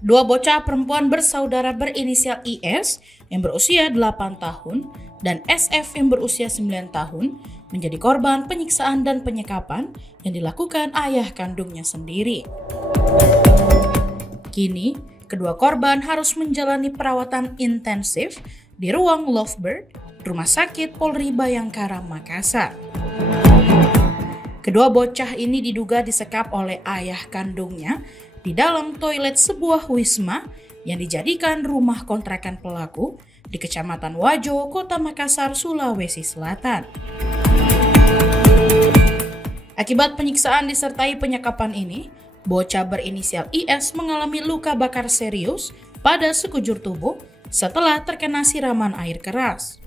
Dua bocah perempuan bersaudara berinisial IS yang berusia 8 tahun dan SF yang berusia 9 tahun menjadi korban penyiksaan dan penyekapan yang dilakukan ayah kandungnya sendiri. Kini, kedua korban harus menjalani perawatan intensif di ruang Lovebird, Rumah Sakit Polri Bayangkara, Makassar. Kedua bocah ini diduga disekap oleh ayah kandungnya di dalam toilet sebuah wisma yang dijadikan rumah kontrakan pelaku di Kecamatan Wajo, Kota Makassar, Sulawesi Selatan. Akibat penyiksaan disertai penyekapan ini, bocah berinisial IS mengalami luka bakar serius pada sekujur tubuh setelah terkena siraman air keras.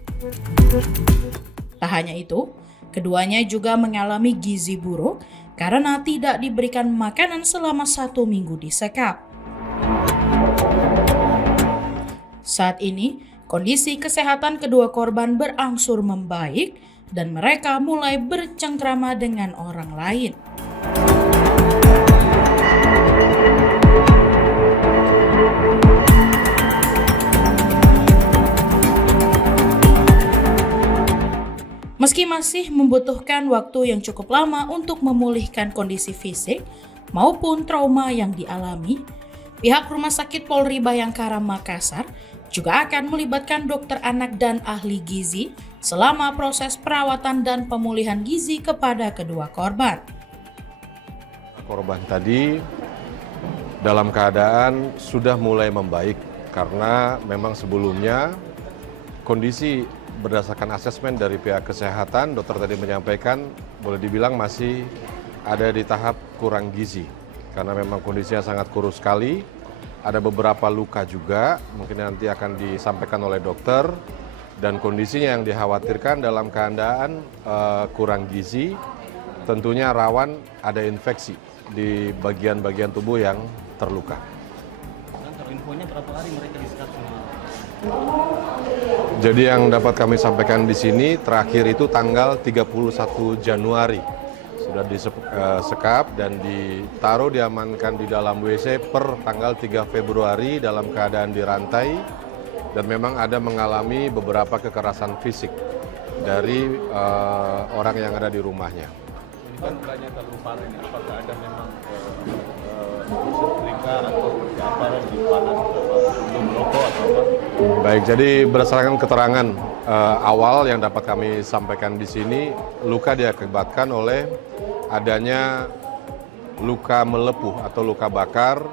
Tak hanya itu, keduanya juga mengalami gizi buruk karena tidak diberikan makanan selama 1 minggu disekap. Saat ini, kondisi kesehatan kedua korban berangsur membaik dan mereka mulai bercengkrama dengan orang lain. Meski masih membutuhkan waktu yang cukup lama untuk memulihkan kondisi fisik maupun trauma yang dialami, pihak Rumah Sakit Polri Bayangkara Makassar juga akan melibatkan dokter anak dan ahli gizi selama proses perawatan dan pemulihan gizi kepada kedua korban. Korban tadi dalam keadaan sudah mulai membaik karena memang sebelumnya kondisi berdasarkan asesmen dari pihak kesehatan, dokter tadi menyampaikan boleh dibilang masih ada di tahap kurang gizi karena memang kondisinya sangat kurus sekali. Ada beberapa luka juga, mungkin nanti akan disampaikan oleh dokter, dan kondisinya yang dikhawatirkan dalam keadaan kurang gizi, tentunya rawan ada infeksi di bagian-bagian tubuh yang terluka. Infonya berapa hari mereka disekap sama? Jadi yang dapat kami sampaikan di sini terakhir itu tanggal 31 Januari sudah disekap dan ditaruh diamankan di dalam WC per tanggal 3 Februari dalam keadaan dirantai dan memang ada mengalami beberapa kekerasan fisik dari orang yang ada di rumahnya. Ini kan banyak terlalu parah ini, apakah ada memang setrika atau seperti apa di panas belum rokok atau apa? Baik, jadi berdasarkan keterangan awal yang dapat kami sampaikan di sini, luka diakibatkan oleh adanya luka melepuh atau luka bakar,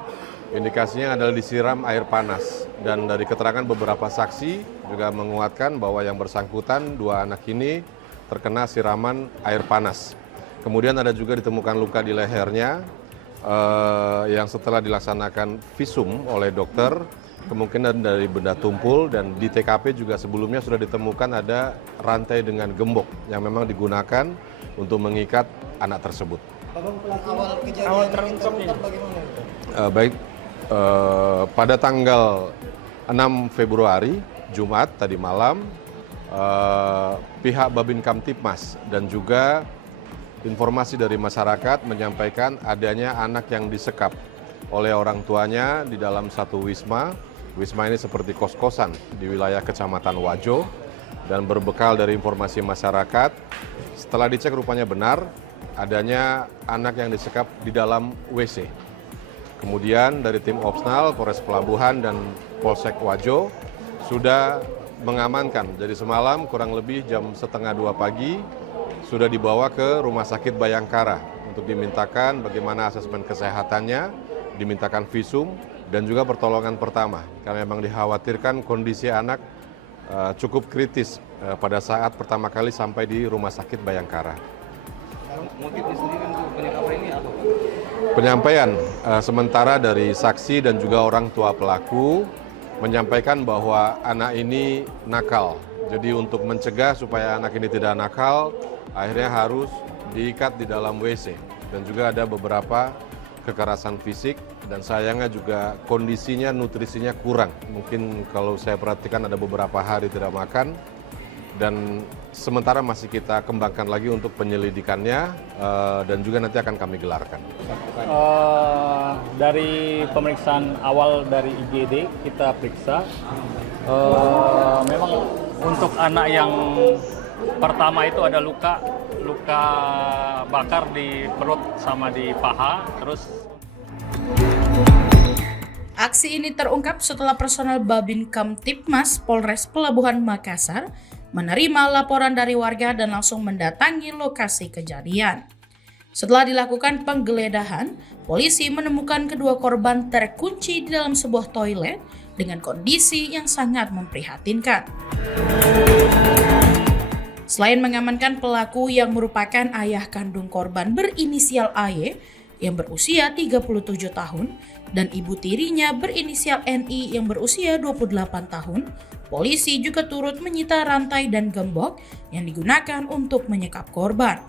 indikasinya adalah disiram air panas. Dan dari keterangan beberapa saksi juga menguatkan bahwa yang bersangkutan, dua anak ini terkena siraman air panas. Kemudian ada juga ditemukan luka di lehernya yang setelah dilaksanakan visum oleh dokter, kemungkinan dari benda tumpul, dan di TKP juga sebelumnya sudah ditemukan ada rantai dengan gembok yang memang digunakan untuk mengikat anak tersebut. Awal kejadian terungkap bagaimana? Baik, pada tanggal 6 Februari, Jumat tadi malam, pihak Babin Kamtipmas dan juga informasi dari masyarakat menyampaikan adanya anak yang disekap oleh orang tuanya di dalam satu wisma. Wisma ini seperti kos-kosan di wilayah Kecamatan Wajo, dan berbekal dari informasi masyarakat, setelah dicek rupanya benar adanya anak yang disekap di dalam WC. Kemudian dari tim Opsnal, Polres Pelabuhan dan Polsek Wajo sudah mengamankan. Jadi semalam kurang lebih jam 1:30 pagi sudah dibawa ke Rumah Sakit Bayangkara untuk dimintakan bagaimana asesmen kesehatannya, dimintakan visum, dan juga pertolongan pertama. Karena memang dikhawatirkan kondisi anak cukup kritis pada saat pertama kali sampai di Rumah Sakit Bayangkara. Motifnya sendiri untuk penyekapan ini apa? Penyampaian sementara dari saksi dan juga orang tua pelaku menyampaikan bahwa anak ini nakal. Jadi untuk mencegah supaya anak ini tidak nakal, akhirnya harus diikat di dalam WC. Dan juga ada beberapa kekerasan fisik, dan sayangnya juga kondisinya, nutrisinya kurang. Mungkin kalau saya perhatikan ada beberapa hari tidak makan, dan sementara masih kita kembangkan lagi untuk penyelidikannya, dan juga nanti akan kami gelarkan. Dari pemeriksaan awal dari IGD kita periksa, memang untuk anak yang pertama itu ada luka bakar di perut sama di paha, terus Aksi ini terungkap setelah personel Babin Kamtibmas Polres Pelabuhan Makassar menerima laporan dari warga dan langsung mendatangi lokasi kejadian. Setelah dilakukan penggeledahan, polisi menemukan kedua korban terkunci di dalam sebuah toilet dengan kondisi yang sangat memprihatinkan. Selain mengamankan pelaku yang merupakan ayah kandung korban berinisial AY yang berusia 37 tahun dan ibu tirinya berinisial NI yang berusia 28 tahun, polisi juga turut menyita rantai dan gembok yang digunakan untuk menyekap korban.